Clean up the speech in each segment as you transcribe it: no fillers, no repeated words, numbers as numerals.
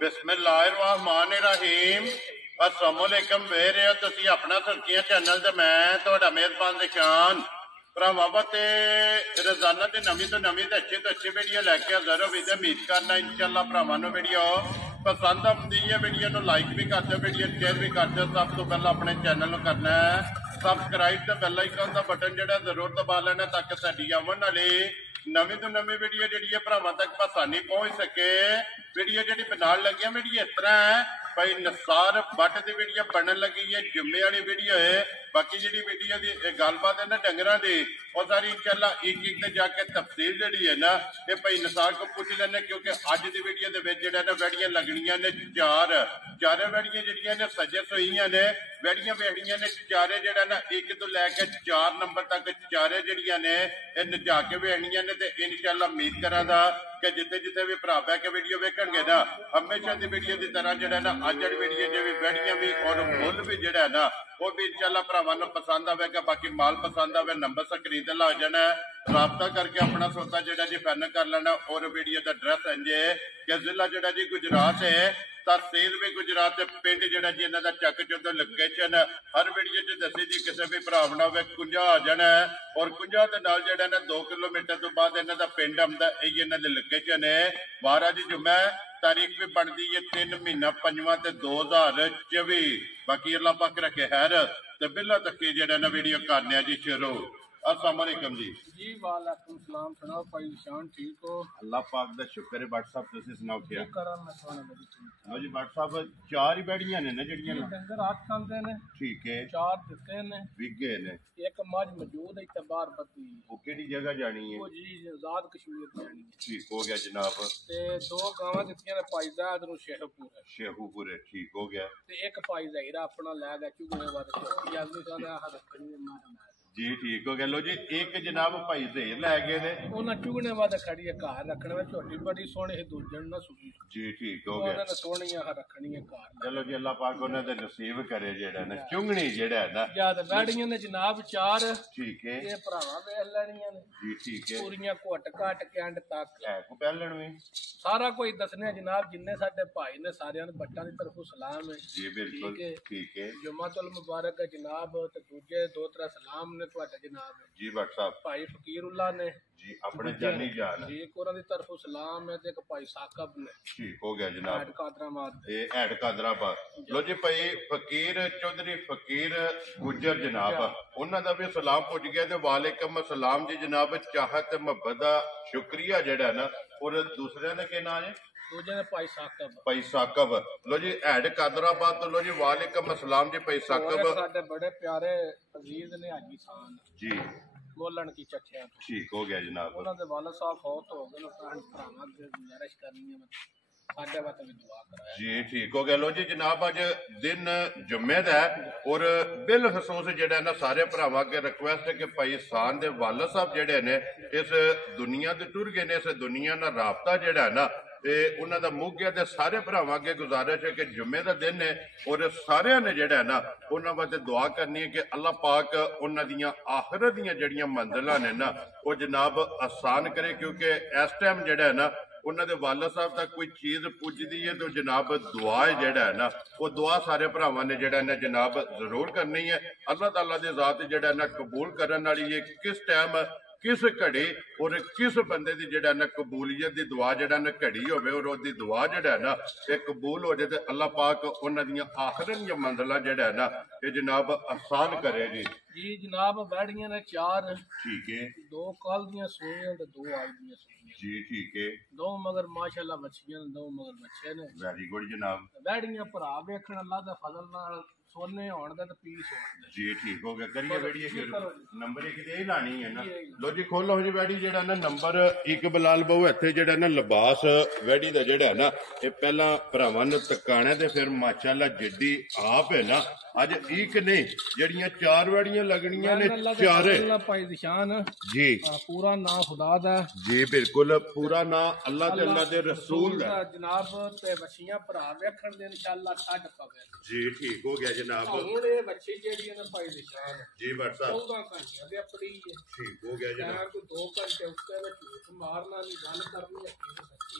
बिस्मिल्लाहिर्रहमानिर्रहीम। अस्सलामुअलैकुम वेरे हो तुसी अपना सुर्खियां चैनल ते मैं तुहाडा मेहरबान निशान भरावां ते रोजाना ते नवीं तो अच्छी वीडियो लैके हाज़र हो विद उम्मीद करना इंशाअल्लाह भरावां नूं वीडियो पसंद आती है। वीडियो नूं लाइक भी कर दो, वीडियो शेयर भी कर दो। सब तो पहला अपने चैनल नूं करना है सबसक्राइब ते बेल आइकन का बटन जिहड़ा जरूर दबा लेना ताकि साडी आवन वाली नवीं तो नवीं वीडियो जिहड़ी है भरावां तक आसानी पहुंच सके। वीडियो जिहड़ी बनाउण लगे वीडियो इस तरह है भाई निसार बट की वीडियो बनन लगी है, जुम्मे वाली वीडियो है। बाकी जी वीडियो की गलबात है ना डंगर की वो सारी इंशाअल्लाह एक एक जाके तफसील जी है ना ये भाई निसार को पूछ लेने क्योंकि अज की वीडियो के ना वैड़ियां लगनियां ने चारे वैड़ियां जिहड़ियां ने सजे सोईयां ने वैड़ियां वेड़ियां ने चारे जिहड़ा ना एक तो लैके 4 नंबर तक चारे जिहड़ियां ने नचा के वेड़ियां ने ते इंशाअल्लाह उम्मीद करांगा कि जिथे जिथे भी भरा बह के वीडियो वेखणगे ना हमेशा की वीडियो की तरह जिहड़ा ना अज वाली वीडियो च भी वैड़ियां भी और मुल भी जिहड़ा है ना वो भी इंशाअल्लाह भरावां नूं पसंद आवेगा। बाकी माल पसंद आवे नंबर से खरीद ला जाना राबता करके अपना सौदा जिहड़ा जी फाइनल कर लेना। और वीडियो का एड्रैस इंज है कि जिला जिहड़ा जी गुजरात है, तहसील भी गुजरात, पिंड जिहड़ा जी इन्हां दा चक चौधो लोकेशन हर वीडियो च दसी जी किसी भी भरा बनावे कुंजा आ जाना है। और कुंजा दे नाल जिहड़ा ना 2 किलोमीटर तो बाद इन्हां दा पिंड आउंदा यही इन्हां दी लोकेशन है। 12 जी जुम्मा तारीख भी बनती है 3 महीना 5वां ते 2024। बाकी अल्लाह पाक रखे खैर ते बिल्ला तक जिहड़ा ना वीडियो करने जी शुरू। अस्सलाम वालेकुम जी वालेकुम सलाम। सुनाओ भाई शान ठीक हो? अल्लाह पाक दा शुक्र है। बट साहब तुसीं सुनाओ क्या करा मैं सोने मेरी ठीक लो जी। बट साहब 4 ही बैड़ियां ने ना जड़ियां डंगर 8 आंदे ने ठीक है 4 दिते ने विगे ने एक मझ मौजूद है ते बाहर बत्ती वो केड़ी जगह जानी है? वो जी आजाद कश्मीर जानी है। ठीक हो गया जनाब। ते 2 गावां दित्तियां ने पाईजाद नूं शेखूपुर है ठीक हो गया। ते एक पाई ज़हीरा अपना लै गया चुगने वाले याजमी सादा हर रखनी मारना जी ठीक हो गया। लो जी एक जनाब भाई ज़हीर लै गए ने उन्हां चुगने वाले खड़ी है घर रखने में छोटी बड़ी सोहनी है दूजन ना सुगी जी ठीक हो गया। उन्हां सोहनियां हर रखनी है घर। चलो जी अल्लाह पाक उन्हां दे नसीब करे जेड़ा ना चुंगनी जेड़ा है ना ज्यादा बैठियां ने जनाब 4 ठीक है ये भरावां वेख लैणियां ने जी ठीक है पूरियां घुट घट के एंड तक है को पहलन में सारा कोई दसने जनाब जिन्ने साडे भाई ने सारियां नूं बट्टां दी तरफों सलाम है जी बिल्कुल ठीक है। जुम्मातुल मुबारक है जनाब ते दूजे 2-3 सलाम ने तुहाडे जनाब जी बट साहब भाई फकीरुल्लाह ने जी अपने जानी जान जी कोरा दी तरफों सलाम है ते एक भाई साकब ने ठीक हो गया जनाब हेड कादराबाद ये हेड कादराबाद। लो जी भाई फकीर चौधरी फकीर गुजर जनाब उन्हां दा भी सलाम पुज गया ते वालेकुम अस्सलाम जी जनाब। चाहत मुहब्बत दा शुक्रिया जेड़ा ना। और दूसरे ने क्या नाम है? दूजे ने भाई साकब भाई साकब। लो जी हेड कादराबाद तो लो जी वालेकुम अस्सलाम जी भाई साकब साडे बड़े प्यारे अजीज ने हाजी खान जी बोलन की चट्टियां ठीक हो गया जनाब। उन्हां दे वालिद साहब फौत हो गए भैन भरावां अगे गुजारिश करनी है साडे वास्ते भी दुआ कराया जी ठीक हो गया। लो जी जनाब अज दिन जुम्मे दा है और बिल खसूस जेड़ा ना सारे भरावां अगे रिक्वेस्ट है कि भाई सान दे वालिद साहब जेड़े ने इस दुनिया दे टुर गए ने इस दुनिया नाल राबता जेड़ा है ना ते उन्हां दा मुक गया ते सारे भरावां अगे गुजारिश है कि जुम्मे दा दिन है और सारियां ने जेड़ा है ना उन्हां वास्ते दुआ करनी है कि अल्लाह पाक उन्हां दियां आखिरत दियां जेड़ियां मंजिलां ने ना वो जनाब आसान करे। क्योंकि इस टाइम जेड़ा है ना उन्होंने वालिद साहब तक कोई चीज पुजदी है तो जनाब दुआ जेड़ा है ना वो दुआ सारे भरावां ने जेड़ा ना जनाब जरूर करनी है। अल्लाह ताला दी जात जेड़ा ना कबूल करन वाली है किस टाइम किस घड़ी और किस बंदे दी जेड़ा ना कबूलियत दी दुआ जेड़ा ना घड़ी होवे और ओदी दुआ जेड़ा है ना ये कबूल हो जाए तो अल्लाह पाक उन्हां दियां आखिरत दियां मंजिलां जेड़ा है ना ये जनाब आसान करे जी। जी जनाब बैठियां ने 4 ठीक है 2 कल दियां सूईयां ते 2 आज दियां सूईयां जी ठीक है 2 मगर माशाअल्लाह बच्चियां 2 मगर बच्चे ने वेरी गुड जनाब। बैठियां भरा वेखण अल्लाह दे फजल नाल सोने होण दे ते पीस होण दे जी ठीक हो गया। करिए वीडियो शुरू नंबर 1 ते लानी है ना। लो जी खोलो जी वैडी जेड़ा ना नंबर 1 बिलाल बहु इत्थे जेड़ा ना लिबास वैडी दा जेड़ा है ना ये पहला भरावां नूं तकाना ते फिर माशाअल्लाह जिड्डी आप है ना अज एक नहीं जड़ियां 4 वैड़ियां लगनियां ने चारे भाई निशान जी पूरा नाम खुदा दा जी बिल्कुल पूरा नाम अल्लाह ते अल्लाह दे रसूल दा जनाब ते बच्चियां भरा वेखण दे इंशाअल्लाह छड्ड पवे जी ठीक हो गया जनाब। ਹੁਣ ਇਹ ਬੱਚੀ ਜਿਹੜੀ ਹੈ ਭਾਈ ਨਿਸ਼ਾਨ जी भट्ट साहब 14 ਘੰਟਿਆਂ ਦੇ ਆਪਣੀ ਹੈ। ठीक हो गया जनाब। ਕੋਈ 2 ਘੰਟੇ ਉੱਤੇ ਵਿੱਚ ਝੂਠ ਮਾਰਨਾ ਨਹੀਂ, ਗੱਲ ਕਰਨੀ ਹੈ।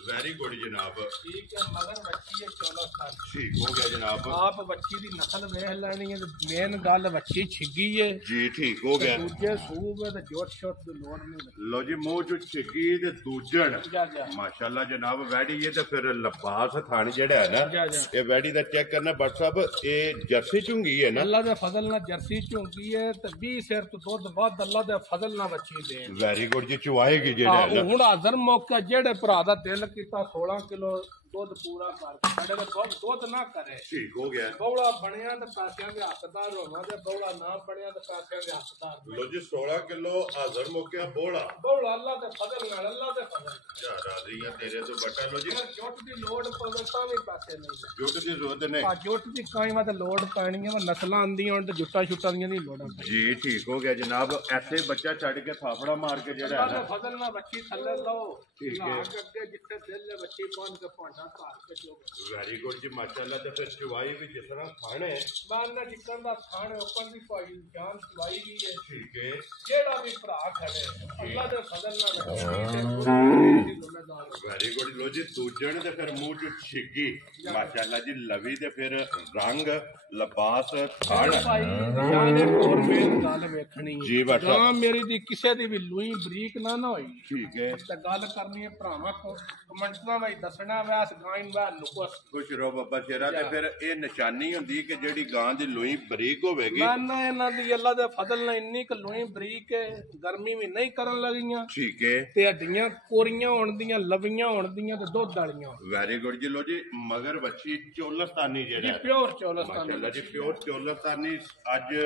वेरी गुड जनाब। ਠੀਕ ਹੈ, ਮਗਰ ਬੱਚੀ ਹੈ 14 ਸਾਲ। ठीक हो गया जनाब। ਆਪ ਬੱਚੀ ਦੀ ਨਸਲ ਵੇਖ ਲੈਣੀ ਹੈ। ਮੇਨ ਗੱਲ ਬੱਚੀ ਛਿੱਗੀ ਹੈ जी ठीक हो गया। ਦੂਜੇ ਸੂਬ ਹੈ ਤੇ ਜੋਟ ਛੋਟ ਦੀ ਲੋੜ ਨਹੀਂ। लो जी मूंह चो छिगी ते दूजण ਜਾ ਜਾ माशाल्लाह जनाब वैडी ये ते फिर लबास थान जेड़ा है ना जा, जा। ये वैडी दा चेक करना भट्ट साहब ये जर्सी चुंगी है ना। ਅੱਲਾ ਦੇ ਫਜ਼ਲ ਨਾਲ ਜਰਸੀ ਝੁੰਕੀ ਹੈ ਤੇ 20 ਸਿਰ ਤੋਂ ਦੁੱਧ ਵੱਧ ਅੱਲਾ ਦੇ ਫਜ਼ਲ ਨਾਲ ਬੱਚੀ ਦੇ। वेरी गुड जी चुआएगी जेड़ा है ना। ਹੁਣ ਹਾਜ਼ਰ ਮੌਕਾ ਜਿਹੜੇ ਭਰਾ ਦਾ ਦਿਲ ਕੀਤਾ 16 ਕਿਲੋ ਦੁੱਧ ਪੂਰਾ ਕਰਕੇ ਸਾਡੇ ਦੇ ਬਹੁਤ ਦੁੱਧ ਨਾ ਕਰੇ। ठीक हो गया। ਬੌਲਾ ਬਣਿਆ ਤੇ ਪੈਸਿਆਂ ਦੇ ਹੱਕਦਾਰ ਹੋਵਾਂ ਤੇ ਬੌਲਾ ਨਾ ਬਣਿਆ ਤੇ ਪੈਸਿਆਂ ਦੇ ਹੱਕਦਾਰ। लो जी 16 किलो हाजर मौके बोला ਬੌਲਾ ਅੱਲਾ ਦੇ ਫਜ਼ਲ ਨਾਲ, ਅੱਲਾ ਦੇ ਫਜ਼ਲ जा राजी है तेरे तो बटा। लो जी ਨਾਲ ਜੁੱਟ ਦੀ ਲੋੜ ਪਵੇ ਤਾਂ ਵੀ ਪੈਸੇ ਨਹੀਂ। जुट दी जरूरत ने। ਆ ਜੁੱਟ ਦੀ ਕਾਇਮਾਂ ਤੇ ਲੋੜ ਪੈਣੀ ਹੈ। ਨਸਲਾਂ ਆਂਦੀਆਂ ਹੁਣ ਤੇ ਜੁੱਟਾਂ ਛੁੱਟਾਂ ਦੀਆਂ ਨਹੀਂ ਲੋੜਾਂ ਪੈਣੀਆਂ। जी ठीक हो गया जनाब। ऐसे बच्चा छड़ के थापड़ा मार के जेड़ा है ਅੱਲਾ ना। ਦੇ ਫਜ਼ਲ ਨਾਲ ਬੱਚੀ ਥੱਲੇ ਲਓ। ਠੀਕ ਹੈ। ਅੱਗੇ ਜਿੱਥੇ ਦਿਲ ਹੈ ਬੱਚੀ ਬੰਨ ਕੇ ਭਾਂਡਾ ਧਾਰ ਕੇ ਜੋ वेरी गुड जी माशाल्लाह। तो फिर चुवाई भी जिस तरह खाने ਮਾਰਨਾ ਜਿੱਕਣ ਦਾ ਖਾਣ ਉੱਪਰ ਦੀ ਭਾਈ ਜਾਨ ਚਵਾਈ ਵੀ ਹੈ। ठीक है। ਜਿਹੜਾ ਵੀ ਭਰਾ ਖੜੇ ਅੱਲਾ ਦੇ ਫਜ਼ਲ ਨਾਲ ਬੱਚੀ ਜ਼ਿੰਮੇਦਾਰ वेरी गुड। लो जी दूजण ते फिर मुंह च छिगी माशाल्लाह जी। लवी ते फिर रंग लबास खान ਭਾਈ ਜਾਨ ਇੱਕ ਹੋਰ ਮੇਨ ਗੱਲ ਵੇਖਣੀ ਜੀ ਬਸ। ਜਾਂ ਮੇਰੀ ਦੀ ਕਿਸੇ ਦੀ ਵੀ ਲੂਈ ਬਰੀਕ ਨਾ ਹੋਈ ठीक है। ਤੇ ਗੱਲ ਕਰਨੀ ਹੈ ਭਰਾਵਾਂ ਕੋ ਕਮੈਂਟਾਂ ਵਿੱਚ ਦੱਸਣਾ ਵੈਸ ਗਾਇਨ ਵਾ ਨੁਕਸ खुश रहो बाबा शेरा। ते फिर ये निशानी हुंदी कि जेड़ी गां दी लोई बरीक होवेगी। ਨਾ ਇਹਨਾਂ ਦੀ ਅੱਲਾ ਦੇ ਫਜ਼ਲ ਨਾਲ ਇੰਨੀ ਕੁ ਲੂਈ ਬਰੀਕ ਹੈ ਗਰਮੀ ਵੀ ਨਹੀਂ ਕਰਨ ਲੱਗੀਆਂ ठीक है। ਤੇ ਹੱਡੀਆਂ ਕੋਰੀਆਂ ਹੋਣ ਦੀਆਂ ਲਵੀਆਂ ਹੋਣ ਦੀਆਂ ਤੇ ਦੁੱਧ ਵਾਲੀਆਂ वेरी गुड जी। लो जी मगर बच्ची चोलस्तानी ਜੀ जेड़ा है ਪਿਓਰ ਚੌਲਸਤਾਨੀ माशाल्लाह जी प्योर चोलस्तानी अज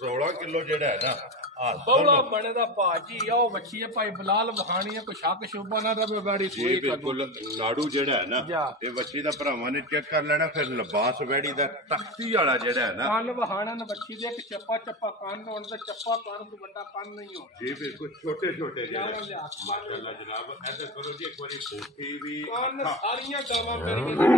16 किलो जेड़ा है ना। ਬੌਲਾ ਬਣੇ ਦਾ ਭਾਜੀ ਆ ਉਹ ਬੱਚੀ ਹੈ ਭਾਈ ਬਲਾਲ ਵਹਾਣੀ ਹੈ ਕੋਈ ਸ਼ੱਕ ਸ਼ੁਬਾ ਨਾ ਰਵੇ ਗਾੜੀ जी ਸੋਈ बिल्कुल नाड़ू जेड़ा है ना जा। ये बच्ची दा भरावां ने चेक कर लेना। फिर लिबास वैड़ी दा तख्ती वाला जेड़ा है ना। ਕੰਨ ਵਹਾਣਾ ਨੇ ਬੱਚੀ ਦੇ ਇੱਕ ਚੱਪਾ ਚੱਪਾ ਕੰਨ ਹੋਣ ਤੇ ਚੱਪਾ ਕੰਨ ਤੋਂ ਵੱਡਾ ਕੰਨ ਨਹੀਂ ਹੋਣਾ। जी बिल्कुल छोटे छोटे ਯਾਰਾਂ ਦੇ ਹੱਥ ਮਾਰ माशाल्लाह जनाब। ऐसा करो जी एक बारी बूटी भी ਕੰਨ ਸਾਰੀਆਂ ਗਾਵਾਂ ਮੇਰੀਆਂ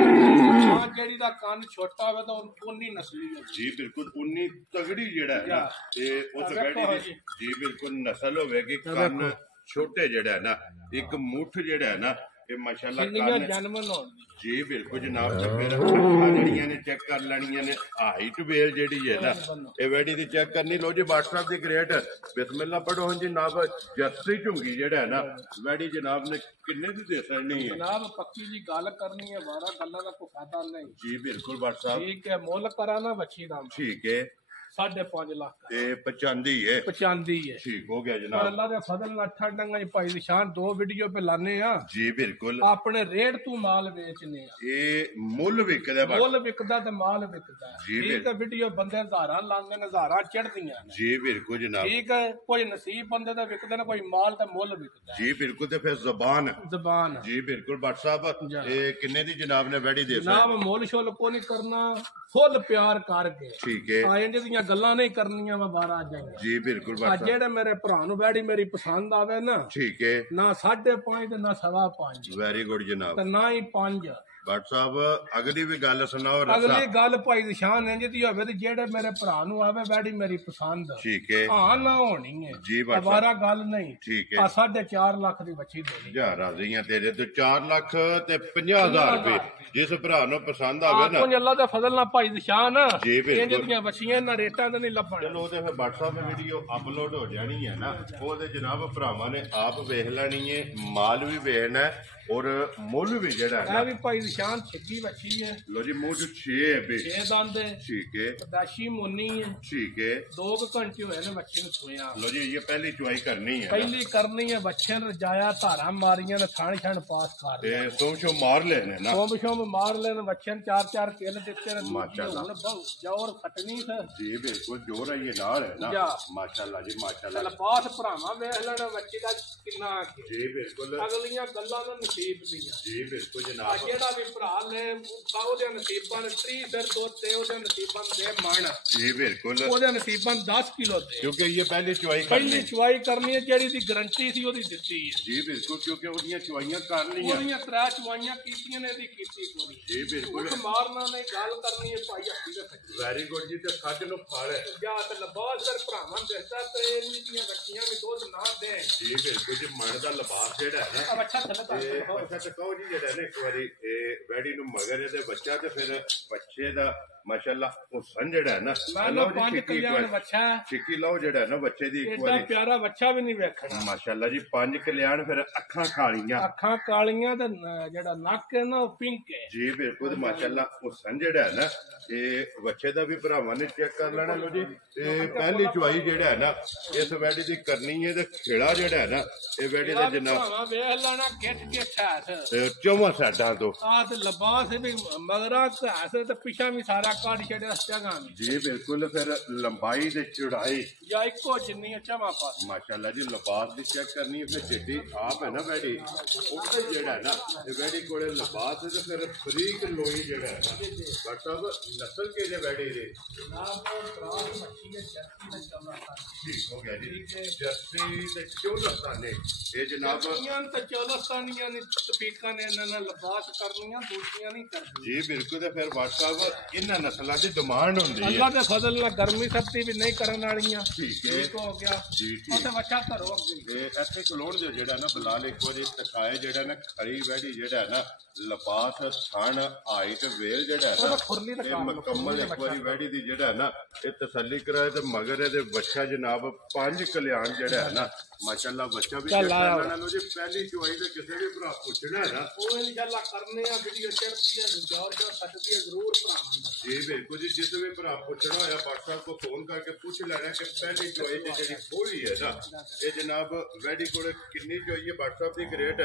ਹਾਂ ਜਿਹੜੀ ਦਾ ਕੰਨ ਛੋਟਾ ਹੋਵੇ ਤਾਂ ਉਹ ਉਨੀ ਨਸਲੀ ਹੈ। जी बिल्कुल उन्नी तगड़ी जेड़ा है ना ये उस देखो वैड़ी हाँ दी जी बिल्कुल नस्ल होवेगी। कन छोटे जेड़ा है ना एक मुठ जेड़ा है ना ये माशाल्लाह ਕਿੰਨੀਆਂ कन ਜਨਮਨ ਹੋਣ ਦੀ जी बिल्कुल जनाब। तो फिर जड़ियां ने चेक कर लेनियां ने हाइट वेल जेड़ी है ना ये वैडी दी चेक करनी। लो जी WhatsApp दी ग्रेट बिस्मिल्लाह पढ़ो जी जनाब। जर्सी झुंगी जेड़ा है ना वैडी जनाब ने किन्ने दी दे सकनी है। ਜਨਾਬ ਪੱਕੀ ਜੀ ਗੱਲ ਕਰਨੀ ਹੈ 12 ਗੱਲਾਂ ਦਾ ਕੋਈ ਫਾਇਦਾ ਨਹੀਂ। जी बिल्कुल WhatsApp ਠੀਕ ਹੈ ਮੁੱਲ ਕਰਾਣਾ ਬੱਚੀ ਦਾ ठीक है। 5.5 ਲੱਖ ये 95 है। 95 ਹੈ। ठीक हो गया ਪਰ जनाब। ਅੱਲਾ ਦੇ ਫਜ਼ਲ ਨਾਲ ਅੱਠਾਂ ਡੰਗਾਂ ਚ ਭਾਈ ਨਿਸ਼ਾਨ 2 ਵੀਡੀਓ पे ਲਾਣੇ ਆ जी बिल्कुल ਆਪਣੇ ਰੇਟ ਤੋਂ ਮਾਲ ਵੇਚਨੇ ਆ। ये मुल विकदा ਮੁੱਲ ਵਿਕਦਾ ਤੇ ਮਾਲ ਵਿਕਦਾ ਜੀ, ਠੀਕ ਹੈ। ਵੀਡੀਓ ਬੰਦੇ ਹਜ਼ਾਰਾਂ ਲਾਉਂਦੇ ਨੇ ਹਜ਼ਾਰਾਂ ਚੜਦੀਆਂ ਨੇ जी बिल्कुल जनाब। ਠੀਕ ਹੈ। ਕੋਈ ਨਸੀਬ ਬੰਦੇ ਦਾ ਵਿਕਦੇ ਨੇ ਕੋਈ ਮਾਲ ਤੇ ਮੁੱਲ ਵਿਕਦਾ जी बिल्कुल तो फिर जबान ਜ਼ਬਾਨ जी बिल्कुल भट्ट साहब जा। ये किन्ने दी जनाब ने वैडी दे ਜਨਾਬ ਮੁੱਲ ਸ਼ੁੱਲ ਕੋ ਨਹੀਂ ਕਰਨਾ ਫੁੱਲ ਪਿਆਰ ਕਰਕੇ ठीक है। ਆਏ ਜਿਹਦੀਆਂ ਗੱਲਾਂ ਨਹੀਂ ਕਰਨੀਆਂ ਮੈਂ ਬਾਹਰ ਆ ਜਾਵਾਂਗਾ। जी बिल्कुल ਆ भट्ट साहब ਜਿਹੜੇ ਮੇਰੇ ਭਰਾ ਨੂੰ ਬੈੜੀ ਮੇਰੀ ਪਸੰਦ ਆਵੇ ਨਾ ठीक है। ਨਾ 5.5 ਤੇ ਨਾ 5.5 वेरी गुड जनाब। ਤੇ ਨਾ ਹੀ 5। भट्ट साहब अगली भी गल सुनाओ रसा। ਅਗਲੀ ਗੱਲ ਭਾਈ ਨਿਸ਼ਾਨ ਹੈ ਜਿਹਦੀ ਹੋਵੇ ਤੇ ਜਿਹੜੇ ਮੇਰੇ ਭਰਾ ਨੂੰ ਆਵੇ ਬੈੜੀ ਮੇਰੀ ਪਸੰਦ ठीक है। ਹਾਂ ਨਾ ਹੋਣੀ ਹੈ जी भट्ट साहब ਦੁਬਾਰਾ ਗੱਲ ਨਹੀਂ। ठीक ਆ है। 4.5 ਲੱਖ ਦੀ ਬੱਚੀ ਦੇਣੀ। जा राजी हैं तेरे तो 4 लाख ते 50,000 रुपए जिस भरा नु पसंद आवे ना। ਕੁਝ ਅੱਲਾ ਦੇ ਫਜ਼ਲ ਨਾਲ ਭਾਈ ਨਿਸ਼ਾਨ ਜੀ, ਬਿਲਕੁਲ। ਜਿਹੜੀਆਂ ਬੱਚੀਆਂ ਇਹਨਾਂ ਰੇਟਾਂ ਤੇ ਨਹੀਂ ਲੱਭਣ। चलो तो फिर WhatsApp पे वीडियो अपलोड हो जानी है ना वो ते जनाब भरावां ने आप वेख लेनी है। माल भी वेखना है और मुल भी जेड़ा है ਇਹ ना। ਵੀ ਭਾਈ ਨਿਸ਼ਾਨ ਛੱਗੀ ਬੱਚੀ ਹੈ। लो जी मुंह च 6 है बे। 6 ਦੰਦ ਹੈ। ठीक है। ਪਦਾਸ਼ੀ ਮੁੰਨੀ ਹੈ। ठीक है। 2 ਘੰਟੇ ਹੋਏ ਨੇ ਬੱਚੇ ਨੂੰ ਸੋਇਆ। लो जी ये पहली चुवाई करनी है ना। ਪਹਿਲੀ ਕਰਨੀ ਹੈ ਬੱਚੇ ਨੂੰ ਰਜਾਇਆ ਧਾਰਾਂ ਮਾਰੀਆਂ ਨੇ ਥਾਣ ਛਣ ਪਾਸ ਕਰ ते सोचो मार लेने ना। ਸ਼ੋਮ ਸ਼ੋਮ ਮਾਰ ਲੈਣ ਬੱਚੇ ਨੂੰ 4-4 ਕਿੱਲ ਦਿੱਤੇ ਨੇ। ਮਾਸ਼ਾਅੱਲਾ। ਹੁਣ ਬਹੁਤ ਜ਼ੋਰ ਖਟਣੀ ਹੈ। जी बिल्कुल जोर है ये नाल है ना। जा। माशाल्लाह जी ਚੱਲ माशाल्लाह। ਬਾਤ ਭਰਾਵਾਂ ਵੇਖ ਲੈਣਾ ਬੱਚੇ ਦਾ ਕਿੰਨਾ जी बिल्कुल। ਅਗਲੀਆਂ ਗੱਲਾਂ ਦਾ ਨਸੀਬ ਦੀਆਂ। जी बिल्कुल ਆ जनाब। ਜਿਹੜਾ ਵੀ ਭਰਾ ਲੈ ਉਹਦੇ ਨਸੀਬਾਂ ਨੇ 30 ਸਿਰ ਦੋਤੇ ਉਹਦੇ ਨਸੀਬਾਂ ਦੇ ਮਣ जी बिल्कुल ਉਹਦੇ ਨਸੀਬਾਂ 10 ਕਿਲੋ ਦੇ। क्योंकि ये पहली चुवाई ਪਹਿਲੀ करनी। ਚੁਆਈ ਕਰਨੀ ਹੈ ਜਿਹੜੀ ਦੀ ਗਰੰਟੀ ਸੀ ਉਹਦੀ ਦਿੱਤੀ ਹੈ। जी बिल्कुल क्योंकि उन्हें चुवाइयां कर ली हैं। ਉਹਦੀਆਂ 3 ਚੁਆਈਆਂ ਕੀਤੀਆਂ ਨੇ ਇਹਦੀ ਕੀਤੀ ਕੋਈ। जी बिल्कुल। ਮਾਰਨਾ ਨਹੀਂ ਗੱਲ ਕਰਨੀ ਹੈ ਭਾਈ ਹੱਥੀ ਦਾ। ਵੈਰੀ ਗੁੱਡ ਜੀ। ਤੇ ਸੱਜ ਨੂੰ ਫੜ ਜਾਂ ਤੇ ਲਬਾਸ ਸਰ ਭਰਾਵਾਂ ਦੱਸਦਾ ਤੇ ਇਹਦੀਆਂ ਬੱਚੀਆਂ ਵੀ ਦੁੱਧ ਨਾ ਦੇ ਜੀ ਬਿਲਕੁਲ ਜੀ। ਮਣ ਦਾ ਲਿਬਾਸ ਜਿਹੜਾ ਹੈ ਨਾ ਅੱਛਾ ਬੱਚਾ ਤੇ ਕਹੋ ਜੀ ਜਿਹੜਾ ਨਾ ਇੱਕ ਵਾਰੀ ਇਹ ਵੈੜੀ ਨੂੰ ਮਗਰ ਇਹਦੇ ਬੱਚਾ ਤੇ ਫਿਰ ਬੱਚੇ ਦਾ ਮਾਸ਼ਾਅੱਲਾ ਹੁਸਨ ਜਿਹੜਾ ਹੈ ਨਾ ਲਓ 5 ਕਲਿਆਣ ਬੱਚਾ ਛਿੱਕੀ ਲਓ ਜਿਹੜਾ ਨਾ ਬੱਚੇ ਦੀ ਇੱਕ ਵਾਰੀ ਪਿਆਰਾ ਬੱਚਾ ਵੀ ਨਹੀਂ ਵੇਖਣਾ ਮਾਸ਼ਾਅੱਲਾ ਜੀ। 5 ਕਲਿਆਣ ਫਿਰ ਅੱਖਾਂ ਕਾਲੀਆਂ ਤੇ ਜਿਹੜਾ ਨੱਕ ਹੈ ਨਾ ਉਹ ਪਿੰਕ ਹੈ ਜੀ ਬਿਲਕੁਲ ਮਾਸ਼ਾਅੱਲਾ। ਹੁਸਨ ਜਿਹੜਾ ਹੈ ਨਾ ਇਹ ਬੱਚੇ ਦਾ ਵੀ ਭਰਾਵਾਂ ਨੇ ਚੈੱਕ ਕਰ ਲੈਣਾ ਲੋ ਜੀ। ਤੇ ਪਹਿਲੀ ਚੁਆਈ ਜਿਹੜਾ ਹੈ ਨਾ ਇਸ ਵੈੜੀ ਦੀ ਕਰਨੀ ਹੈ ਤੇ ਖੇੜਾ ਜਿਹੜਾ ਹੈ ਨਾ ਇਹ ਵੈੜੀ ਦਾ ਜਨਾਬ ਵੇਖ ਲੈਣਾ ਗਿੱਠ ਚੌਵਾਂ ਸਾਈਡਾਂ ਤੋਂ ਆ ਤੇ ਲਿਬਾਸ ਵੀ ਮਗਰਾ ਘਾਸ ਤੇ ਪਿਛਾ ਵੀ ਸਾਰਾ ਕੱਢ ਛੱਡਿਆ ਜਗ੍ਹਾ ਜੀ ਬਿਲਕੁਲ। ਫਿਰ ਲੰਬਾਈ ਤੇ ਚੌੜਾਈ ਜਾਂ ਇੱਕੋ ਜਿੰਨੀ ਚਮਾ ਪਾਸ ਮਾਸ਼ਾਅੱਲਾ ਜੀ। ਲਿਬਾਸ ਦੀ ਚੈੱਕ ਕਰਨੀ ਹੈ ਫਿਰ ਜਿੱਡੀ ਆਪ ਹੈ ਨਾ ਵੈੜੀ ਉਹਦੇ ਜਿਹੜਾ ਹੈ ਨਾ ਇਹ ਵੈੜੀ ਕੋਲੇ ਲਿਬਾਸ ਤੇ ਫਿਰ ਫਰੀਕ ਲੋਈ ਜਿਹੜਾ ਹੈ ਨਾ ਬਟ ਸਭ ਨਸਲ ਕੇ ਜੇ ਵੈੜੀ ਦੇ ਠੀਕ ਹੋ ਗਿਆ ਜੀ। ਜਰਸੀ ਤੇ ਚੌਲਸਤਾਨੀ ਇਹ ਜਨਾਬ ਤੇ ਚੌਲਸਤਾਨੀਆਂ ਨੇ ਤਫੀਕਾਂ ਨੇ ਇਹਨਾਂ ਨਾਲ ਲਿਬਾਸ ਕਰਨੀਆਂ ਦੂਸਰੀਆਂ ਨਹੀਂ ਕਰਦੀਆਂ ਜੀ ਬਿਲਕੁਲ। ਤੇ ਫਿਰ WhatsApp ਇਹਨਾਂ ਨਸਲਾਂ ਦੀ ਡਿਮਾਂਡ ਹੁੰਦੀ ਹੈ ਅੱਲਾ ਦੇ ਫਜ਼ਲ ਨਾਲ ਗਰਮੀ ਸਰਦੀ ਵੀ ਨਹੀਂ ਕਰਨ ਵਾਲੀਆਂ ਠੀਕ ਹੈ ਹੋ ਗਿਆ ਜੀ। ਉਹ ਤੇ ਬੱਚਾ ਕਰੋ ਅੱਗੇ ਇੱਥੇ ਕਲੋਣ ਦੇ ਜਿਹੜਾ ਨਾ ਬਲਾਲ ਇੱਕ ਵਾਰੀ ਤਕਾਏ ਜਿਹੜਾ ਨਾ ਖੜੀ ਵੈੜੀ ਜਿਹੜਾ ਨਾ ਲਿਬਾਸ ਥਣ ਹਾਈਟ ਵੇਲ ਜਿਹੜਾ ਹੈ ਨਾ ਇਹ ਮੁਕੰਮਲ ਇੱਕ ਵਾਰੀ ਵੈੜੀ ਦੀ ਜਿਹੜਾ ਨਾ ਇਹ ਤਸੱਲੀ ਕਰਾਏ ਤੇ ਮਗਰ ਇਹਦੇ ਬੱਚਾ ਜਨਾਬ 5 ਕਲਿਆਣ ਜਿਹੜਾ ਹੈ ਨਾ ਮਾਸ਼ਾਅੱਲਾ ਬੱਚਾ ਵੀ ਚੈੱਕ ਕਰ ਲੈਣਾ ਲੋ ਜੀ। ਪਹਿਲੀ ਚੁਆਈ ਤੇ ਕਿਸੇ ਵੀ ਭਰਾ ਪੁੱਛਣਾ ਹੈ ਨਾ ਉਹ ਇਨਸ਼ਾਅੱਲਾ ਕਰਨੇ ਆ ਵੀਡੀਓ ਚੜਦੀ ਹੈ ਜੋਰ ਸਕਦੀ ਹੈ ਜ਼ਰੂਰ ਭਰਾਵਾਂ ਜੀ ਬਿਲਕੁਲ ਜੀ। ਜਿਸ ਵੀ ਭਰਾ ਪੁੱਛਣਾ ਹੋਇਆ WhatsApp ਕੋ ਫੋਨ ਕਰਕੇ ਪੁੱਛ ਲੈਣਾ ਕਿ ਪਹਿਲੀ ਚੁਆਈ ਤੇ ਜਿਹੜੀ ਬੋਲੀ ਹੈ ਨਾ ਇਹ ਜਨਾਬ ਵੈੜੀ ਕੋਲੇ ਕਿੰਨੀ ਚੁਆਈ ਹੈ। WhatsApp ਦੀ ਗ੍ਰੇਡ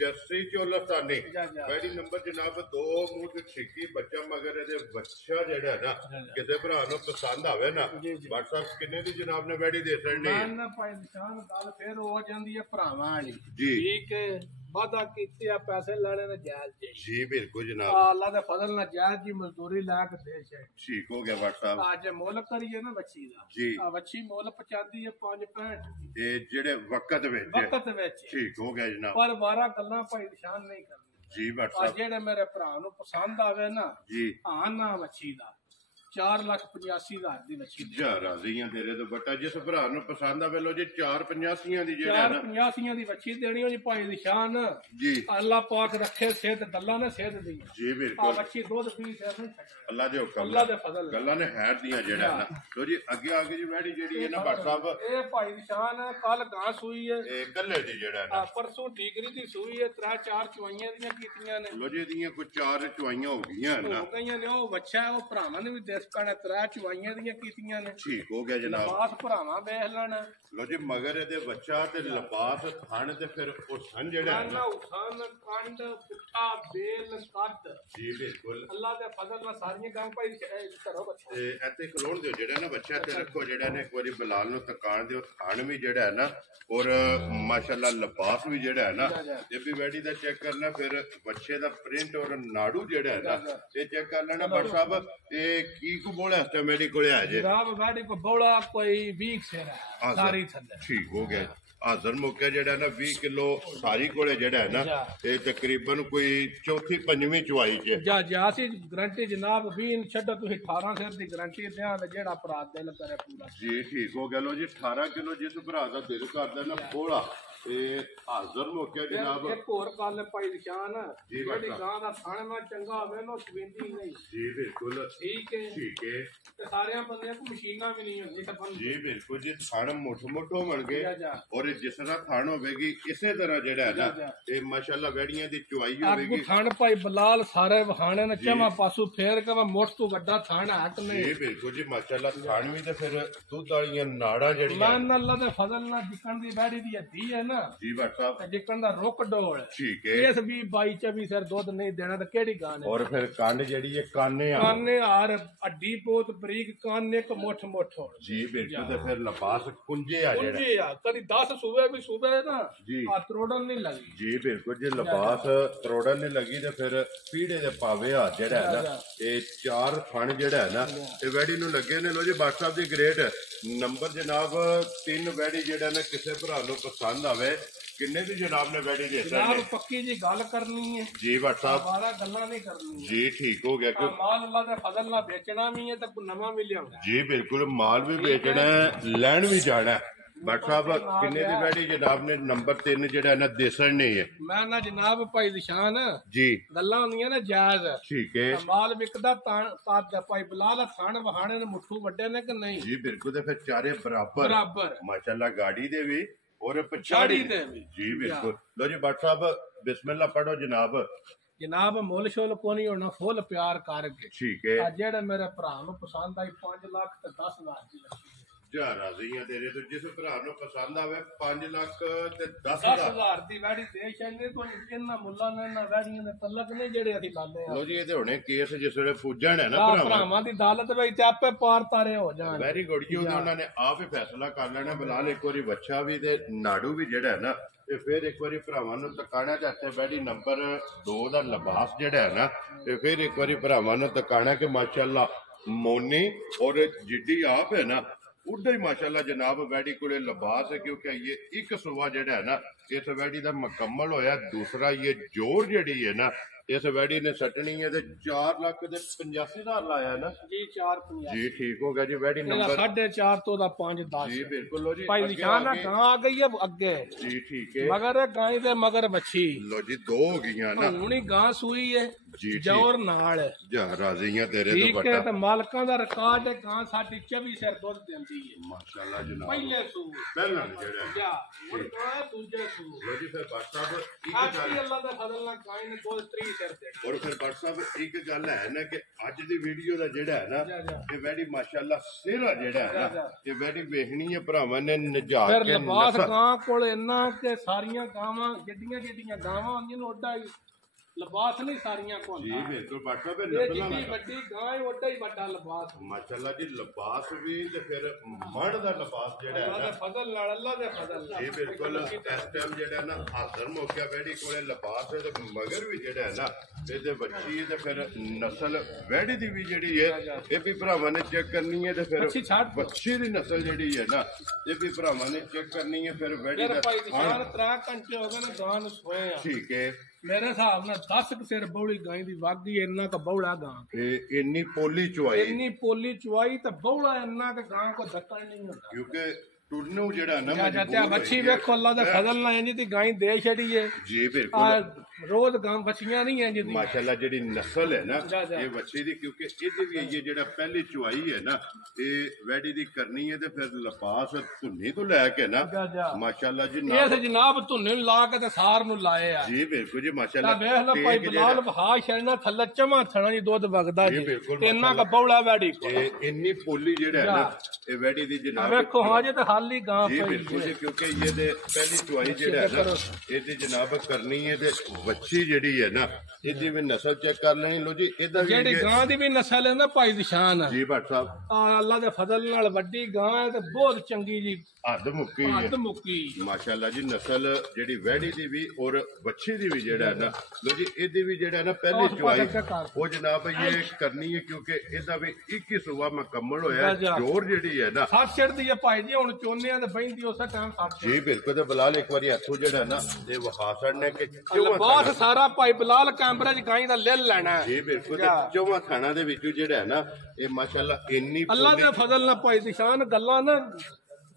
ਜਰਸੀ ਚੌਲਸਤਾਨੀ ਵੈੜੀ ਨੰਬਰ ਜਨਾਬ 2 ਮੂੰਹ ਤੇ ਛਿੱਕੀ ਬੱਚਾ ਮਗਰ ਇਹਦੇ ਬੱਚਾ ਜਿਹੜਾ ਨਾ ਕਿਸੇ ਭਰਾ ਨੂੰ ਪਸੰਦ ਆਵੇ ਨਾ WhatsApp ਕਿੰਨੇ ਦੀ ਜਨਾਬ ਨੇ ਵੈੜੀ ਦੇ ਸਕਣੀ ਨਾ ਭਾਈ ਨਿਸ਼ਾਨ ਗੱਲ ਫੇਰ ਹੋ ਜਾਂਦੀ ਹੈ ਭਰਾਵਾਂ ਵਾਲੀ ਜੀ। ਠੀਕ ਹੈ ਵਾਦਾ ਕੀਤੇ ਆ ਪੈਸੇ ਲੈਣੇ ਨੇ ਜਾਇਜ਼ ਜੀ ਬਿਲਕੁਲ ਜਨਾਬ। ਅੱਲਾ ਦੇ ਫਜ਼ਲ ਨਾਲ ਜਾਇਜ਼ ਦੀ ਮਜ਼ਦੂਰੀ ਲਾ ਕੇ ਦੇ ਛੇ ਠੀਕ ਹੋ ਗਿਆ WhatsApp ਅੱਜ ਮੁੱਲ ਕਰੀਏ ਨਾ ਬੱਚੀ ਦਾ ਜੀ। ਆ ਬੱਚੀ ਮੁੱਲ 85 ਹੈ 5.65 ਇਹ ਜਿਹੜੇ ਵਕਤ ਵਿੱਚ ਠੀਕ ਹੋ ਗਿਆ ਜਨਾਬ। ਪਰ 12 ਗੱਲਾਂ ਭਾਈ ਨਿਸ਼ਾਨ ਨਹੀਂ ਕਰਨੀ ਜੀ WhatsApp ਜਿਹੜੇ ਮੇਰੇ ਭਰਾ ਨੂੰ ਪਸੰਦ ਆਵੇ ਨਾ ਜੀ ਆ ਨਾ ਬੱਚੀ ਦਾ 4,85,000 ਦੀ ਬੱਚੀ ਜਾ ਰਾਜ਼ੀਆਂ ਤੇਰੇ ਤੋਂ ਬਟਾ ਜਿਸ ਭਰਾ ਨੂੰ ਪਸੰਦ ਆਵੇ ਲੋ ਜੀ 4,85 ਦੀ ਜਿਹੜਾ 4,85 ਦੀ ਬੱਚੀ ਦੇਣੀ ਹੋਈ ਭਾਈ ਨਿਸ਼ਾਨ ਜੀ। ਅੱਲਾ ਪਾਕ ਰੱਖੇ ਸਿਹਤ ਦੱਲਾ ਨੇ ਸਿਹਤ ਦੀ ਜੀ ਬਿਲਕੁਲ। ਆ ਬੱਚੀ ਦੁੱਧ ਪੀ ਸਿਰ ਨਹੀਂ ਅੱਲਾ ਦੇ ਹੁਕਮ ਅੱਲਾ ਦੇ ਫਜ਼ਲ ਗੱਲਾਂ ਨੇ ਹੈਰ ਦੀਆਂ ਜਿਹੜਾ ਨਾ ਲੋ ਜੀ। ਅੱਗੇ ਜੀ ਵੈੜੀ ਜਿਹੜੀ ਹੈ ਨਾ WhatsApp ਇਹ ਭਾਈ ਨਿਸ਼ਾਨ ਕੱਲ ਗਾਂ ਸੂਈ ਹੈ ਇਹ ਕੱਲੇ ਦੀ ਜਿਹੜਾ ਨਾ ਪਰਸੋਂ ਠੀਕਰੀ ਦੀ ਸੂਈ ਹੈ 3-4 ਚੁਆਈਆਂ ਦੀਆਂ ਕੀਤੀਆਂ ਨੇ ਲੋ ਜੀ। ਇਹਦੀਆਂ ਕੋਈ 4 ਚੁਆਈਆਂ ਹੋ ਗਈਆਂ ਨਾ ਹੋ ਗਈਆਂ ਨੇ ਉਹ ਬੱਚਾ ਉਹ ਭਰਾਵਾਂ ਨੇ ਵੀ ਦੇਸ ਕਾਣਾ 3 ਚੁਆਈਆਂ ਦੀਆਂ ਕੀਤੀਆਂ ਨੇ ਠੀਕ ਹੋ ਗਿਆ ਜਨਾਬ। ਲਿਬਾਸ ਭਰਾਵਾਂ ਵੇਖ ਲੈਣਾ ਲੋ ਜੀ ਮਗਰ ਇਹਦੇ ਬੱਚਾ ਤੇ ਲਿਬਾਸ ਥਣ ਤੇ ਫਿਰ ਹੁਸਨ ਜਿਹੜਾ ਹੈ ਨਾ ਹੁਸਨ ਕੰਡ ਪੁੱਠਾ ਬੇਲ ਕੱਦ ਜੀ ਬਿਲਕੁਲ। ਅੱਲਾ ਦੇ ਫਜ਼ਲ ਨਾਲ ਸਾਰੀਆਂ ਕੰਮ ਭਾਈ ਕਰੋ ਬੱਚਾ ਤੇ ਇੱਥੇ ਖਲੋਣ ਦਿਓ ਜਿਹੜਾ ਨਾ ਬੱਚਾ ਤੇ ਰੱਖੋ ਜਿਹੜਾ ਨੇ ਇੱਕ ਵਾਰੀ ਬਲਾਲ ਨੂੰ ਤਕਾਣ ਦਿਓ। ਥਣ ਵੀ ਜਿਹੜਾ ਹੈ ਨਾ ਔਰ ਮਾਸ਼ਾਅੱਲਾ ਲਿਬਾਸ ਵੀ ਜਿਹੜਾ ਹੈ ਨਾ ਇਹ ਵੀ ਵੈੜੀ ਦਾ ਚੈੱਕ ਕਰਨਾ। ਫਿਰ ਬੱਚੇ ਦਾ ਪ੍ਰਿੰਟ ਔਰ ਨਾੜੂ ਜਿਹੜਾ ਹੈ ਨਾ ਇਹ ਚੈੱਕ ਕਰ ਲੈਣਾ। ਬਟ ਸਾਹਿਬ ਇਹ ਕੀ ਕੋ ਬੋਲਿਆ ਤੇ ਮੇਰੇ ਕੋਲੇ ਆ ਜੇ ਜਨਾਬ ਵੈੜੀ ਕੋ ਬੋਲਾ ਕੋਈ 20 ਸਿਰ ਹੈ ਸਾਰੀ ਥੱਲੇ ਠੀਕ ਹੋ ਗਿਆ। ਹਾਜ਼ਰ ਮੌਕਾ ਜਿਹੜਾ ਨਾ 20 ਕਿਲੋ ਸਾਰੀ ਕੋਲੇ ਜਿਹੜਾ ਹੈ ਨਾ ਇਹ ਤਕਰੀਬਨ ਕੋਈ ਚੌਥੀ ਪੰਜਵੀਂ ਚੁਆਈ ਚ ਜਾ ਸੀ ਗਰੰਟੀ ਜਨਾਬ 20 ਛੱਡੋ ਤੁਸੀਂ 18 ਸਿਰ ਦੀ ਗਰੰਟੀ ਦਿਆਂ ਜਿਹੜਾ ਭਰਾ ਦਿਲ ਕਰੇ ਪੂਰਾ ਜੀ ਠੀਕ ਹੋ ਗਿਆ। ਲੋ ਜੀ 18 ਕਿਲੋ ਜਿਸ ਭਰਾ ਦਾ ਦਿਲ ਕਰਦਾ ਨਾ ਬੋਲਾ ਤੇ ਹਾਜ਼ਰ ਮੌਕਾ ਜਨਾਬ। ਇੱਕ ਹੋਰ ਗੱਲ ਭਾਈ ਨਿਸ਼ਾਨ ਜਿਹੜੀ ਗਾਂ ਦਾ ਥਣ ਮੈਂ ਚੰਗਾ ਹੋਵੇ ਨਾ ਸਵਿੰਦੀ ਨਹੀਂ ਜੀ ਬਿਲਕੁਲ ਠੀਕ ਹੈ ਠੀਕ ਹੈ। ਤੇ ਸਾਰਿਆਂ ਬੰਦਿਆਂ ਕੋ ਮਸ਼ੀਨਾਂ ਵੀ ਨਹੀਂ ਹੁੰਦੀ ਤਾਂ ਜੀ ਬਿਲਕੁਲ ਜੀ। ਥਣ ਮੁੱਠ ਹੋਣਗੇ ਔਰ ਜਿਸ ਤਰ੍ਹਾਂ ਥਣ ਹੋਵੇਗੀ ਇਸੇ ਤਰ੍ਹਾਂ ਜਿਹੜਾ ਹੈ ਨਾ ਤੇ ਮਾਸ਼ਾਅੱਲਾ ਵੈੜੀਆਂ ਦੀ ਚੁਆਈ ਹੋਵੇਗੀ। ਥਣ ਭਾਈ ਬਲਾਲ ਸਾਰੇ ਵਹਾਣੇ ਨੇ ਚਮਾ ਪਾਸੂ ਫੇਰ ਕੇ ਮੁੱਠ ਤੋਂ ਵੱਡਾ ਥਣ ਹੈ ਕਿ ਨਹੀਂ ਜੀ ਬਿਲਕੁਲ ਜੀ ਮਾਸ਼ਾਅੱਲਾ। ਥਣ ਵੀ ਤੇ ਫਿਰ ਦੁੱਧ ਵਾਲੀਆਂ ਨਾੜਾਂ ਜਿਹੜੀਆਂ ਅੱਲਾ ਦੇ ਫਜ਼ਲ ਨਾਲ ਜਿੱਕਣ ਦੀ ਵੈੜੀ ਦੀ ਹੱਡੀ ਹੈ ਜੀ WhatsApp ਜਿੱਕਣ ਦਾ ਰੁੱਕ ਡੋਲ ਠੀਕ ਹੈ। ਇਸ ਵੀ 22-24 ਸਿਰ ਦੁੱਧ ਨਹੀਂ ਦੇਣਾ ਤਾਂ ਕਿਹੜੀ ਗਾਂ ਨੇ ਔਰ ਫਿਰ ਕੰਨ ਜਿਹੜੀ ਹੈ ਕਾਨੇ ਹਾਰ ਅੱਡੀ ਬਹੁਤ ਬਰੀਕ ਕੰਨ ਇੱਕ ਮੁੱਠ ਹੋਣ ਜੀ ਬਿਲਕੁਲ। ਤੇ ਫਿਰ ਲਿਬਾਸ ਕੁੰਝੇ ਆ ਜਿਹੜਾ ਕੁੰਝੇ ਆ ਕਦੀ 10 ਸੂਬੇ ਵੀ ਸੂਬੇ ਨਾ ਜੀ ਆ ਤਰੋੜਨ ਨਹੀਂ ਲੱਗੀ ਜੀ ਬਿਲਕੁਲ ਜੀ। ਲਿਬਾਸ ਤਰੋੜਨ ਨਹੀਂ ਲੱਗੀ ਤੇ ਫਿਰ ਪੀੜੇ ਦੇ ਪਾਵੇ ਆ ਜਿਹੜਾ ਹੈ ਨਾ ਇਹ 4 ਥਣ ਜਿਹੜਾ ਹੈ ਨਾ ਇਹ ਵੈੜੀ ਨੂੰ ਲੱਗੇ ਨੇ। ਲੋ ਜੀ WhatsApp ਦੀ ਗ੍ਰੇਡ ਨੰਬਰ ਜਨਾਬ 3 ਵੈੜੀ ਜਿਹੜਾ ਨਾ ਕਿਸੇ ਭਰਾ ਨੂੰ ਪਸੰਦ ਆਵੇ है किन्ने दी जनाब ने वैडी दे जनाब पक्की जी गल करनी है जी भट्ट साहब बारा गल्ला नहीं करनी जी ठीक हो गया क्यों माल अल्लाह दे फजल नाल बेचना भी है ते नवा भी लियाउणा जी बिल्कुल माल भी बेचना है लैन भी जाना है भट्ट साहब किन्ने दी वैडी जनाब ने नंबर 3 जेड़ा ना देसन नहीं है मैं ना जनाब भाई निशान जी गल्ला होंदियां ना जायज ठीक है माल विकदा ताद भाई बिलाल थान वहाने ने मुठ्ठू वड्डे ने कि नहीं जी बिल्कुल ते फिर चारे बराबर बराबर माशाल्लाह गाड़ी दे भी और गाड़ी पछाड़ी दे भी जी बिल्कुल लो जी भट्ट साहब बिस्मिल्लाह पढ़ो जनाब जनाब मुल शोल को नहीं होना फुल प्यार करके ठीक है जेड़े मेरे भरा नु पसंद आई 5 लाख ते 10,000 दी लगी जा राज़ियां तेरे तो जिस भरा नु पसंद आवे 5 लाख ते 10,000 10,000 ਦੀ ਵੈੜੀ ਦੇ ਛੰਨੇ ਕੋਈ ਇਹਨਾਂ ਮੁੱਲਾਂ ਨੇ ਨਾ ਵੈੜੀਆਂ ਦੇ ਤਲਕ ਨੇ ਜਿਹੜੇ ਅਸੀਂ ਲਾਉਂਦੇ ਆ ਲੋ ਜੀ ਇਹਦੇ ਹੁਣੇ ਕੇਸ ਜਿਸ ਵੇਲੇ ਪੁੱਜਣ ਹੈ ਨਾ ਭਰਾਵਾਂ ਦੀ ਅਦਾਲਤ ਵਿੱਚ ਤੇ ਆਪੇ ਪਾਰ ਤਾਰੇ ਹੋ ਜਾਣ ਵੈਰੀ ਗੁੱਡ ਜੀ ਉਹਨਾਂ ਨੇ ਆਪ ਹੀ ਫੈਸਲਾ ਕਰ ਲੈਣਾ ਬਲਾਲ ਇੱਕ ਵਾਰੀ ਵੱਛਾ ਵੀ ਤੇ ਨਾੜੂ ਵੀ ਜਿਹੜਾ ਹੈ ਨਾ ਤੇ ਫਿਰ ਇੱਕ ਵਾਰੀ ਭਰਾਵਾਂ ਨੂੰ ਤਕਾਣਾ ਚਾਹਤੇ ਬੈਡੀ ਨੰਬਰ 2 ਦਾ ਲਿਬਾਸ ਜਿਹੜਾ ਹੈ ਨਾ ਤੇ ਫਿਰ ਇੱਕ ਵਾਰੀ ਭਰਾਵਾਂ ਨੂੰ ਤਕਾਣਾ ਕਿ ਮਾਸ਼ਾਅੱਲਾ ਮੋਨੀ ਔਰ ਜਿੱਡੀ ਆਪ ਹੈ ਨਾ उदा ही माशाल्लाह जनाब वैडी को लिबास है क्योंकि ये एक सुबह जेड़ा है ना इस वैडी का मुकम्मल होया दूसरा ये जोर जेड़ी है ना इस वैडी ने सटनी है 4,85,000 लाया ना जी 4,50 जी ठीक हो गया जी वैडी नंबर 4.5 तो 5-10 जी बिल्कुल लो जी भाई निशान गां आ गई है अगे जी ठीक है मगर गाय दे मगर बच्ची लो जी 2 हो गई ना हुणी गां सूई है जी जोर नाल जा राज़ियां तेरे तो ठीक है ते मालकां दा रिकॉर्ड है गां साडी 24 सिर दुध देंदी है माशाल्लाह जनाब पहले सू पहला जेड़ा जा हुण गां दूजे सू लो जी फिर भट्ट साहब आज अल्लाह दा फजल नाल गाय ने कोई 3 सिर दे और फिर भट्ट साहब एक गल है ना कि अज दी वीडियो दा जेड़ा है ना ये वैडी माशाल्लाह सिरा जेड़ा है ना ये वैडी वेखनी है भरावां ने नजा फिर के लिबास गां कोल इन्ना कि सारियां गावां जिड्डियां जिड्डियां गावां होंदियां ने ओडा ही लिबास नहीं सारियां को जी बिल्कुल भट्ट साहब ये जितनी बड़ी गां है ओडा ही बड़ा लिबास माशाल्लाह जी लिबास भी ते फिर मर्द दा लिबास जेड़ा है अल्लाह ना दे फजल नाल अल्लाह दे फजल जी बिल्कुल इस टाइम जेड़ा ना हाजिर मौका वैडी कोले लिबास है ते मगर भी जेड़ा है ना ਇਹਦੇ ਬੱਚੀ ਤੇ ਫਿਰ ਨਸਲ ਵੈੜੀ ਦੀ ਵੀ ਜਿਹੜੀ ਹੈ ਇਹ ਵੀ ਭਰਾਵਾਂ ਨੇ ਚੈੱਕ ਕਰਨੀ ਹੈ ਤੇ ਫਿਰ ਬੱਚੀ ਦੀ ਨਸਲ ਜਿਹੜੀ ਹੈ ਨਾ ਇਹ ਵੀ ਭਰਾਵਾਂ ਨੇ ਚੈੱਕ ਕਰਨੀ ਹੈ ਫਿਰ ਵੈੜੀ ਦਾ ਭਾਈ ਨਿਸ਼ਾਨ 3 ਘੰਟੇ ਹੋ ਗਏ ਨੇ ਗਾਂ ਨੂੰ ਸੋਏ ਆ ਠੀਕ ਹੈ ਮੇਰੇ ਹਿਸਾਬ ਨਾਲ 10 ਕੁ ਸਿਰ ਬੌਲੀ ਗਾਂ ਦੀ ਵਾਗੀ ਇੰਨਾ ਕ ਬੌਲਾ ਗਾਂ ਇਹ ਇੰਨੀ ਪੋਲੀ ਚੁਆਈ ਇੰਨੀ ਪੋਲੀ ਚੁਆਈ ਤੇ ਬੌਲਾ ਇੰਨਾ ਕ ਗਾਂ ਕੋ ਧੱਕਣ ਨਹੀਂ ਹੁੰਦਾ ਕਿਉਂਕਿ ਟੁਰਨੂ ਜਿਹੜਾ ਨਾ ਚਾਚਾ ਬੱਚੀ ਵੇਖੋ ਅੱਲਾ ਦਾ ਫਜ਼ਲ ਨਾਲ ਇੰਜ ਦੀ ਗਾਂ ਦੇ ਛੜੀ ਏ ਜੀ ਬਿਲਕੁਲ रोज गां बच्चियां नहीं है जी माशाल्लाह जेडी नस्ल है ना ये बच्चे दी क्योंकि ਇਹਦੇ ਵੀ ਇਹ ਜਿਹੜਾ ਪਹਿਲੀ ਚੁਆਈ ਹੈ ਨਾ ਇਹ ਵੈਡੀ ਦੀ ਕਰਨੀ ਹੈ ਤੇ ਫਿਰ ਲਪਾਸ ਧੁੰਨੀ ਤੋਂ ਲੈ ਕੇ ਨਾ ਮਾਸ਼ਾਅੱਲਾ ਜੀ ਇਹ ਤੇ ਜਨਾਬ ਧੁੰਨੇ ਨੂੰ ਲਾ ਕੇ ਤੇ ਸਾਰ ਨੂੰ ਲਾਏ ਆ ਜੀ ਬਿਲਕੁਲ ਜੀ ਮਾਸ਼ਾਅੱਲਾ ਵੇਖ ਲੈ ਭਾਈ ਬਲਾਲ ਵਹਾ ਛੜਨਾ ਥੱਲੇ ਚਮਾ ਥਣਾ ਜੀ ਦੁੱਧ ਵਗਦਾ ਜੀ ਇੰਨਾ ਕ ਬੌਲਾ ਵੈਡੀ ਇਹ ਇੰਨੀ ਪੋਲੀ ਜਿਹੜਾ ਹੈ ਨਾ ਇਹ ਵੈਡੀ ਦੀ ਜਨਾਬ ਵੇਖੋ ਹਾਜੇ ਤੇ ਹਾਲੀ ਗਾਂ ਜੀ ਬਿਲਕੁਲ ਜੀ ਕਿਉਂਕਿ ਇਹਦੇ ਪਹਿਲੀ ਚੁਆਈ ਜਿਹੜਾ ਹੈ ਨਾ ਇਹਦੀ ਜਨਾਬ ਕਰਨੀ ਹੈ ਤੇ ਬੱਚੀ ਜਿਹੜੀ ਹੈ ਨਾ ਇਹਦੀ ਵੀ ਨਸਲ ਚੈੱਕ ਕਰ ਲੈਣੀ ਲੋ ਜੀ ਇਹਦਾ ਵੀ ਜਿਹੜੀ ਗਾਂ ਦੀ ਵੀ ਨਸਲ ਹੈ ਨਾ ਭਾਈ ਨਿਸ਼ਾਨ ਜੀ ਭੱਟ ਸਾਹਿਬ ਅੱਲਾ ਦੇ ਫਜ਼ਲ ਨਾਲ ਵੱਡੀ ਗਾਂ ਹੈ ਤੇ ਬਹੁਤ ਚੰਗੀ ਜੀ ਹੱਦ ਮੁੱਕੀ ਹੈ ਹੱਦ ਮੁੱਕੀ ਮਾਸ਼ਾਅੱਲਾ ਜੀ ਨਸਲ ਜਿਹੜੀ ਵੈੜੀ ਦੀ ਵੀ ਔਰ ਬੱਚੀ ਦੀ ਵੀ ਜਿਹੜਾ ਹੈ ਨਾ ਲੋ ਜੀ ਇਹਦੀ ਵੀ ਜਿਹੜਾ ਨਾ ਪਹਿਲੀ ਚੁਆਈ ਉਹ ਜਨਾਬ ਇਹ ਕਰਨੀ ਹੈ ਕਿਉਂਕਿ ਇਹਦਾ ਵੀ 21 ਸੂਆ ਮੁਕੰਮਲ ਹੋਇਆ ਜੋਰ ਜਿਹੜੀ ਹੈ ਨਾ ਸੱਤ ਛੜਦੀ ਹੈ ਭਾਈ ਜੀ ਹੁਣ ਚੋਨਿਆਂ ਤੇ ਬੈਂਦੀ ਉਸੇ ਟਾਈਮ ਸੱਤ ਜੀ ਬਿਲਕੁਲ ਤੇ ਬਲਾਲ ਇੱਕ ਵਾਰੀ ਹੱਥੋਂ ਜਿਹੜਾ ਨਾ ਇਹ ਵਖਾ ਛੜਨੇ ਕਿ ਬਹੁਤ ਸਾਰਾ ਭਾਈ ਬਲਾਲ ਕੈਮਰੇ 'ਚ ਗਾਂ ਦਾ ਲਿਲ ਲੈਣਾ ਜੀ ਬਿਲਕੁਲ ਚੌਵਾਂ ਖਾਣਾ ਦੇ ਵਿੱਚੋਂ ਜਿਹੜਾ ਹੈ ਨਾ ਇਹ ਮਾਸ਼ਾਅੱਲਾ ਇੰਨੀ ਅੱਲਾ ਦੇ ਫਜ਼ਲ ਨਾਲ ਭਾਈ ਨਿਸ਼ਾਨ ਗੱਲਾਂ ਨਾ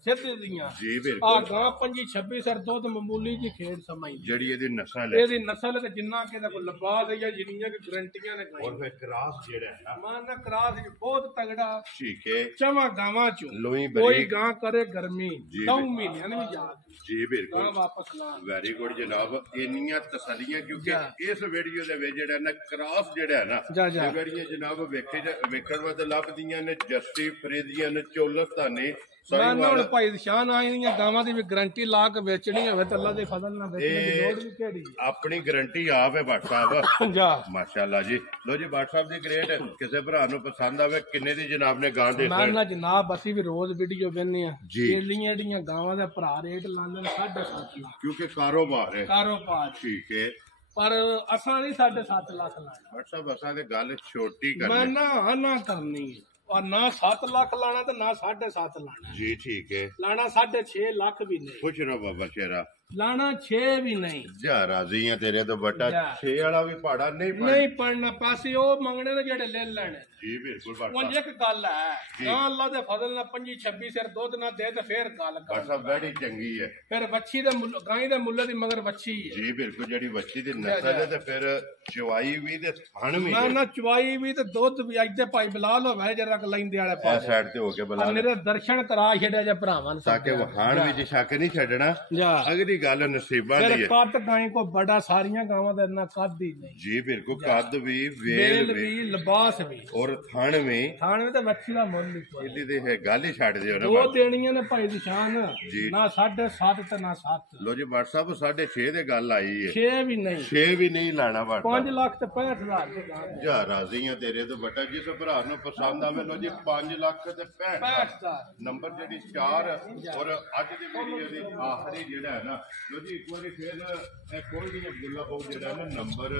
ਸਿੱਧੇ ਦੀਆਂ ਜੀ ਬਿਲਕੁਲ ਆ ਗਾਂ 25-26 ਸਰ ਦੁੱਧ ਮਾਮੂਲੀ ਜੀ ਖੇਡ ਸਮਾਈ ਜਿਹੜੀ ਇਹਦੀ ਨਸਲ ਹੈ ਇਹਦੀ ਨਸਲ ਤੇ ਜਿੰਨਾ ਕਿ ਇਹਦਾ ਕੋਈ ਲਬਾਸ ਹੈ ਜਾਂ ਜਿੰਨੀਆਂ ਕਿ ਗਰੰਟੀਆਂ ਨੇ ਔਰ ਫਿਰ ਕ੍ਰਾਸ ਜਿਹੜਾ ਹੈ ਨਾ ਮਾਨਾ ਕ੍ਰਾਸ ਬਹੁਤ ਤਗੜਾ ਠੀਕ ਹੈ ਚਵਾਂ ਗਾਵਾਂ ਚੋਂ ਲੋਈ ਕੋਈ ਗਾਂ ਕਰੇ ਗਰਮੀ 9 ਮਹੀਨਿਆਂ ਨੂੰ ਵੀ ਯਾਦ ਜੀ ਬਿਲਕੁਲ ਗਾਂ ਵਾਪਸ ਲਾ ਵੈਰੀ ਗੁੱਡ ਜਨਾਬ ਇੰਨੀਆਂ ਤਸੱਲੀਆਂ ਕਿਉਂਕਿ ਇਸ ਵੀਡੀਓ ਦੇ ਵਿੱਚ ਜਿਹੜਾ ਨਾ ਕ੍ਰਾਸ ਜਿਹੜਾ ਹੈ ਨਾ ਇਹ ਵੀਡੀਓ ਜਨਾਬ ਵੇਖਣ ਵਾਸਤੇ ਲੱਭਦੀਆਂ ਨੇ ਜਸਟੀ ਫਰੀਦੀਆਂ ਨੇ ਚੋਲਸਤਾਨੀ ਮੈਂ ਹੁਣ ਭਾਈ ਨਿਸ਼ਾਨ ਆਈਆਂ ਗਾਵਾਂ ਦੀ ਵੀ ਗਰੰਟੀ ਲਾ ਕੇ ਵੇਚਣੀ ਹੋਵੇ ਤਾਂ ਅੱਲਾ ਦੇ ਫਜ਼ਲ ਨਾਲ ਵੇਚਣ ਦੀ ਲੋੜ ਵੀ ਕਿਹੜੀ ਆਪਣੀ ਗਰੰਟੀ ਆਪ ਹੈ ਭੱਟ ਸਾਹਿਬ ਜਾ ਮਾਸ਼ਾਅੱਲਾ ਜੀ ਲੋ ਜੀ ਭੱਟ ਸਾਹਿਬ ਦੀ ਗ੍ਰੇਟ ਕਿਸੇ ਭਰਾ ਨੂੰ ਪਸੰਦ ਆਵੇ ਕਿੰਨੇ ਦੀ ਜਨਾਬ ਨੇ ਗਾਂ ਦੇ ਮੈਂ ਨਾ ਜਨਾਬ ਅਸੀਂ ਵੀ ਰੋਜ਼ ਵੀਡੀਓ ਵੇਖਨੇ ਆ ਜਿਹੜੀਆਂ ਗਾਵਾਂ ਦਾ ਭਰਾ ਰੇਟ ਲਾਉਂਦੇ ਨੇ 7.5 ਲੱਖ ਕਿਉਂਕਿ ਕਾਰੋਬਾਰ ਹੈ ਕਾਰੋਬਾਰ ਠੀਕ ਹੈ ਪਰ ਅਸਾਂ ਨਹੀਂ 7.5 ਲੱਖ ਲਾਣਾ ਭੱਟ ਸਾਹਿਬ ਅਸਾਂ ਤੇ ਗੱਲ ਛੋਟੀ ਕਰਨੀ ਮੈਂ ਨਾ ਕਰਨੀ ਹੈ और ना 7 लाख लाना तो ना 7.5 लाना जी ठीक है लाना 6.5 लाख भी नहीं खुश रहो बाबा शेरा लाना 6 भी नहीं जा राजी है तेरे तो बटा 6 वाला भी पहाड़ा नहीं पढ़ना पासे ओ मंगने ने जेड़े ले लेने जी बिल्कुल बटा वो एक गल है ना अल्लाह दे फजल ना 25 26 सिर दूध ना दे ते फिर गल कर बटा बड़ी चंगी है फिर बच्ची दे गाय दे मुल्ले दी मगर बच्ची है जी बिल्कुल जेडी बच्ची दी नस्ल है ते फिर चवाई भी ते थण भी ना चवाई भी ते दूध भी अजते भाई बिलाल होवे जरा लैंदे वाले पास साइड ते होके बिलाल मेरे दर्शन करा छड़े जे भरावां ताकि वहान भी शक नहीं छड़ना अगली गल नसीबा दी है कद गाय को बड़ा सारियां गावां दा इतना कद ही नहीं जी बिल्कुल कद भी वेल भी लिबास भी और थण में ते बच्ची दा मुੱਲ ही इदी दे है गल ही छड़ दियो ना दो देनियां ने भाई दी शान ना 7.5 ते ना 7 लो जी बट साहब 6.5 दे गल आई है 6 भी नहीं 6 भी नहीं लाना बट 5 लाख ते 65,000 जा राजी है तेरे तो बटा जिस भरा नु पसंद आवे लो जी 5 लाख ते 65,000 नंबर जेडी 4 और आज दी वीडियो दी आखिरी जेड़ा है ना लो जी एक बारी फिर कोई भी अब्दुल्ला बहु जेड़ा ना नंबर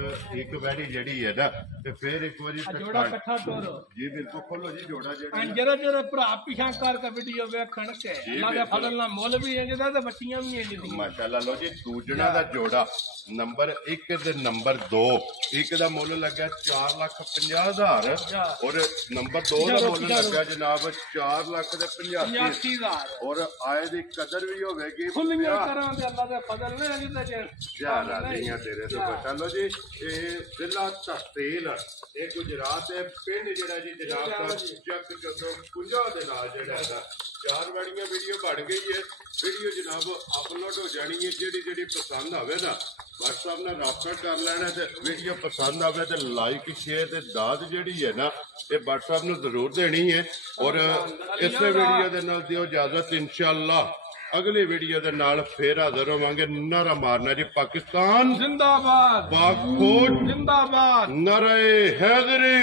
एक बैठी जेडी है ना ते फिर एक बारी जोड़ा इकट्ठा तोरो जी बिल्कुल खोलो जी जोड़ा जेड़ा जरा जरा भरा पिछा कर के वीडियो वेखण के अल्लाह दे फजल नाल मुੱਲ भी है जेदा ते बच्चियां भी है जी माशाल्लाह लो जी दूजना दा जोड़ा नंबर 1 ते नंबर 2 एक दा मुੱਲ लगा 4,50,000 और नंबर 2 दा मुੱਲ लगा जनाब 4,85,000 और आए दी कदर भी होवेगी खुलियां करां ते अल्लाह दे फजल ने जिदा जे जा राजियां तेरे तो बता लो जी ए जिला तहसील ए गुजरात है पिंड जेड़ा जी जनाब दा जग जदों कुंजा दे नाल जेड़ा है 4 वाड़ियां वीडियो बन गई है वीडियो जनाब अपलोड हो जानी है जेड़ी पसंद आवे ना व्हाट्सएप नाल राबता कर लेना ते वीडियो पसंद आवे ते लाइक शेयर ते दाद जेड़ी है ना ये व्हाट्सएप नूं जरूर देनी है और इस वीडियो दे नाल दियो इजाजत इंशाअल्लाह अगली वीडियो दे नाल फिर हाजिर होवांगे नारा मारना जी पाकिस्तान जिंदाबाद पाक फौज जिंदाबाद नारे हैदरी